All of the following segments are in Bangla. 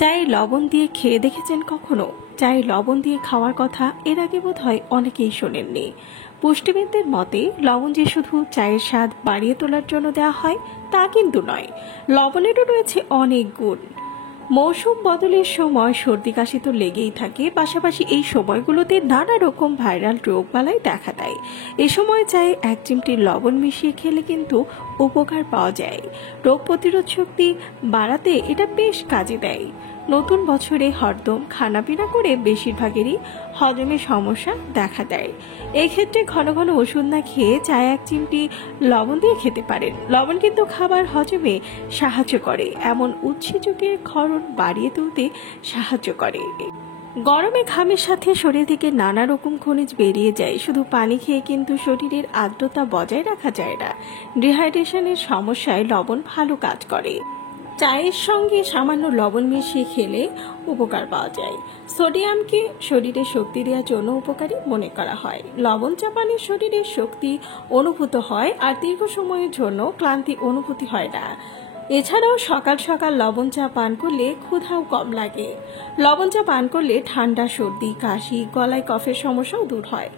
চায়ে লবণ দিয়ে খেয়ে দেখেছেন কখনো? চায়ে লবণ দিয়ে খাওয়ার কথা এর আগে বোধহয় অনেকেই শোনেননি। পুষ্টিবিদদের মতে লবণ যে শুধু চায়ের স্বাদ বাড়িয়ে তোলার জন্য দেওয়া হয় তা কিন্তু নয়, লবণেরও রয়েছে অনেক গুণ। মৌসুম বদলের সময় সর্দি কাশি তো লেগেই থাকে, পাশাপাশি এই সময়গুলোতে নানা রকম ভাইরাল রোগবালাই দেখা দেয়। এ সময় চায়ে এক চিমটি লবণ মিশিয়ে খেলে কিন্তু উপকার পাওয়া যায়। রোগ প্রতিরোধ শক্তি বাড়াতে এটা বেশ কাজে দেয়। নতুন বছরে হরদম খানাপিনা করে বেশিরভাগেরই হজমের সমস্যা দেখা দেয়। এই ক্ষেত্রে ঘন ঘন ওষুধ না খেয়ে চায়ে এক চিমটি লবণ দিয়ে খেতে পারেন। লবণ কিন্তু খাবার হজমে সাহায্য করে, এমন উৎসেচকের ক্ষরণ বাড়িয়ে তুলতে সাহায্য করে। গরমে ঘামের সাথে শরীর থেকে নানা রকম খনিজ বেরিয়ে যায়, শুধু পানি খেয়ে কিন্তু শরীরের আর্দ্রতা বজায় রাখা যায় না। ডিহাইড্রেশনের সমস্যায় লবণ ভালো কাজ করে। চায়ের সঙ্গে সামান্য লবণ মিশিয়ে খেলে উপকার পাওয়া যায়। সোডিয়ামকে শরীরে শক্তি দেওয়ার জন্য উপকারী মনে করা হয়। লবণ চা পানে শরীরের শক্তি অনুভূত হয় আর দীর্ঘ সময়ের জন্য ক্লান্তি অনুভূতি হয় না। এছাড়াও সকাল সকাল লবণ চা পান করলে ক্ষুধাও কম লাগে। লবণ চা পান করলে ঠান্ডা, সর্দি, কাশি, গলায় কফের সমস্যাও দূর হয়।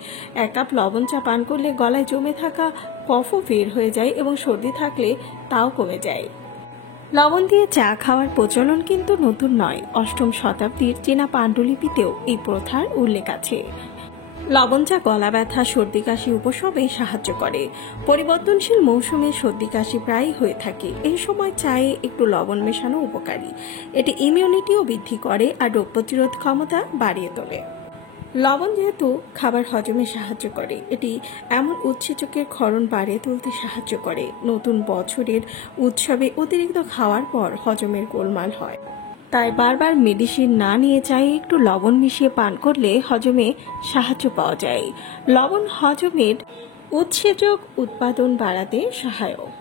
এক কাপ লবণ চা পান করলে গলায় জমে থাকা কফও বের হয়ে যায় এবং সর্দি থাকলে তাও কমে যায়। লবণ দিয়ে চা খাওয়ার প্রচলন কিন্তু নতুন নয়। অষ্টম শতাব্দীর চীনা পাণ্ডুলিপিতেও এই প্রথার উল্লেখ আছে। লবণ চা গলা ব্যথা, সর্দি কাশি উপশমে সাহায্য করে। পরিবর্তনশীল মৌসুমে সর্দি কাশি প্রায়ই হয়ে থাকে। এই সময় চায়ে একটু লবণ মেশানো উপকারী। এটি ইমিউনিটিও বৃদ্ধি করে আর রোগ প্রতিরোধ ক্ষমতা বাড়িয়ে তোলে। লবণ যেহেতু খাবার হজমে সাহায্য করে, এটি এমন উৎসেচকের ক্ষরণ বাড়িয়ে তুলতে সাহায্য করে। নতুন বছরের উৎসবে অতিরিক্ত খাওয়ার পর হজমের গোলমাল হয়, তাই বারবার মেডিসিন না নিয়ে চায়ে একটু লবণ মিশিয়ে পান করলে হজমে সাহায্য পাওয়া যায়। লবণ হজমের উৎসেচক উৎপাদন বাড়াতে সহায়ক।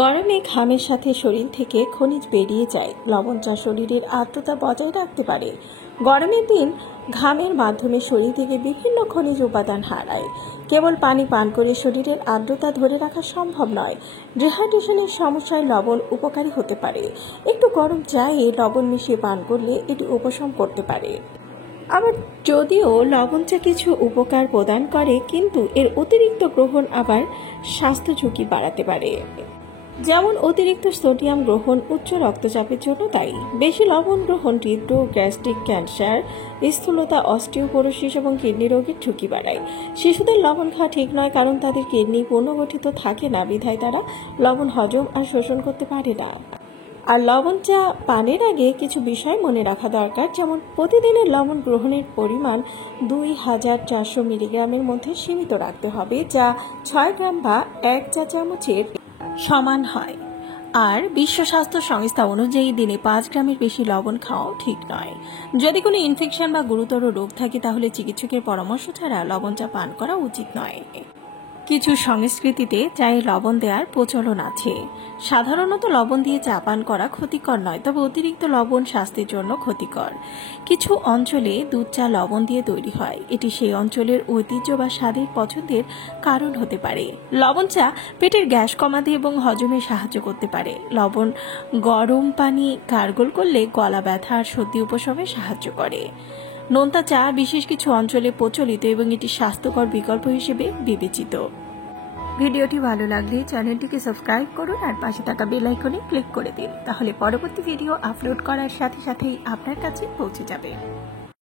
গরমে ঘামের সাথে শরীর থেকে খনিজ বেরিয়ে যায়। লবণ চা শরীরের আর্দ্রতা বজায় রাখতে পারে। গরমের দিন ঘামের মাধ্যমে শরীর থেকে বিভিন্ন খনিজ উপাদান হারায়। কেবল পানি পান করে শরীরের আর্দ্রতা ধরে রাখা সম্ভব নয়। ডিহাইড্রেশনের সমস্যায় লবণ উপকারী হতে পারে। একটু গরম চায়ে লবণ মিশিয়ে পান করলে এটি উপশম করতে পারে। আবার যদিও লবণ চা কিছু উপকার প্রদান করে, কিন্তু এর অতিরিক্ত গ্রহণ আবার স্বাস্থ্য ঝুঁকি বাড়াতে পারে। যেমন অতিরিক্ত সোডিয়াম গ্রহণ উচ্চ রক্তচাপের জন্য দায়ী। বেশি লবণ গ্রহণ হৃদরোগ, গ্যাস্ট্রিক, ক্যান্সার, স্থূলতা, অস্টিওপোরোসিস এবং কিডনি রোগের ঝুঁকি বাড়ায়। শিশুদের লবণ খাওয়া ঠিক নয়, কারণ তাদের কিডনি পুনর্গঠিত থাকে না, বিধায় তারা লবণ হজম আর শোষণ করতে পারে না। আর লবণ চা পানের আগে কিছু বিষয় মনে রাখা দরকার, যেমন প্রতিদিনের লবণ গ্রহণের পরিমাণ 2400 মিলিগ্রামের মধ্যে সীমিত রাখতে হবে, যা 6 গ্রাম বা 1 চা চামচের সমান হয়। আর বিশ্ব স্বাস্থ্য সংস্থা অনুযায়ী দিনে 5 গ্রামের বেশি লবণ খাওয়াও ঠিক নয়। যদি কোনো ইনফেকশন বা গুরুতর রোগ থাকে তাহলে চিকিৎসকের পরামর্শ ছাড়া লবণ চা পান করা উচিত নয়। কিছু সংস্কৃতিতে চায়ে লবণ দেওয়ার প্রচলন আছে। সাধারণত লবণ দিয়ে চা পান করা ক্ষতিকর নয়, তবে অতিরিক্ত লবণ স্বাস্থ্যের জন্য ক্ষতিকর। কিছু অঞ্চলে দুধ চা লবণ দিয়ে তৈরি হয়। এটি সেই অঞ্চলের ঐতিহ্য বা স্বাদের পছন্দের কারণ হতে পারে। লবণ চা পেটের গ্যাস কমাতে এবং হজমে সাহায্য করতে পারে। লবণ গরম পানি গার্গল করলে গলা ব্যথা আর সর্দি উপশমে সাহায্য করে। নোনতা চা বিশেষ কিছু অঞ্চলে প্রচলিত এবং এটি স্বাস্থ্যকর বিকল্প হিসেবে বিবেচিত। ভিডিওটি ভালো লাগলে চ্যানেলটিকে সাবস্ক্রাইব করুন আর পাশে থাকা বেল আইকনে ক্লিক করে দিন, তাহলে পরবর্তী ভিডিও আপলোড করার সাথে সাথেই আপনার কাছে পৌঁছে যাবে।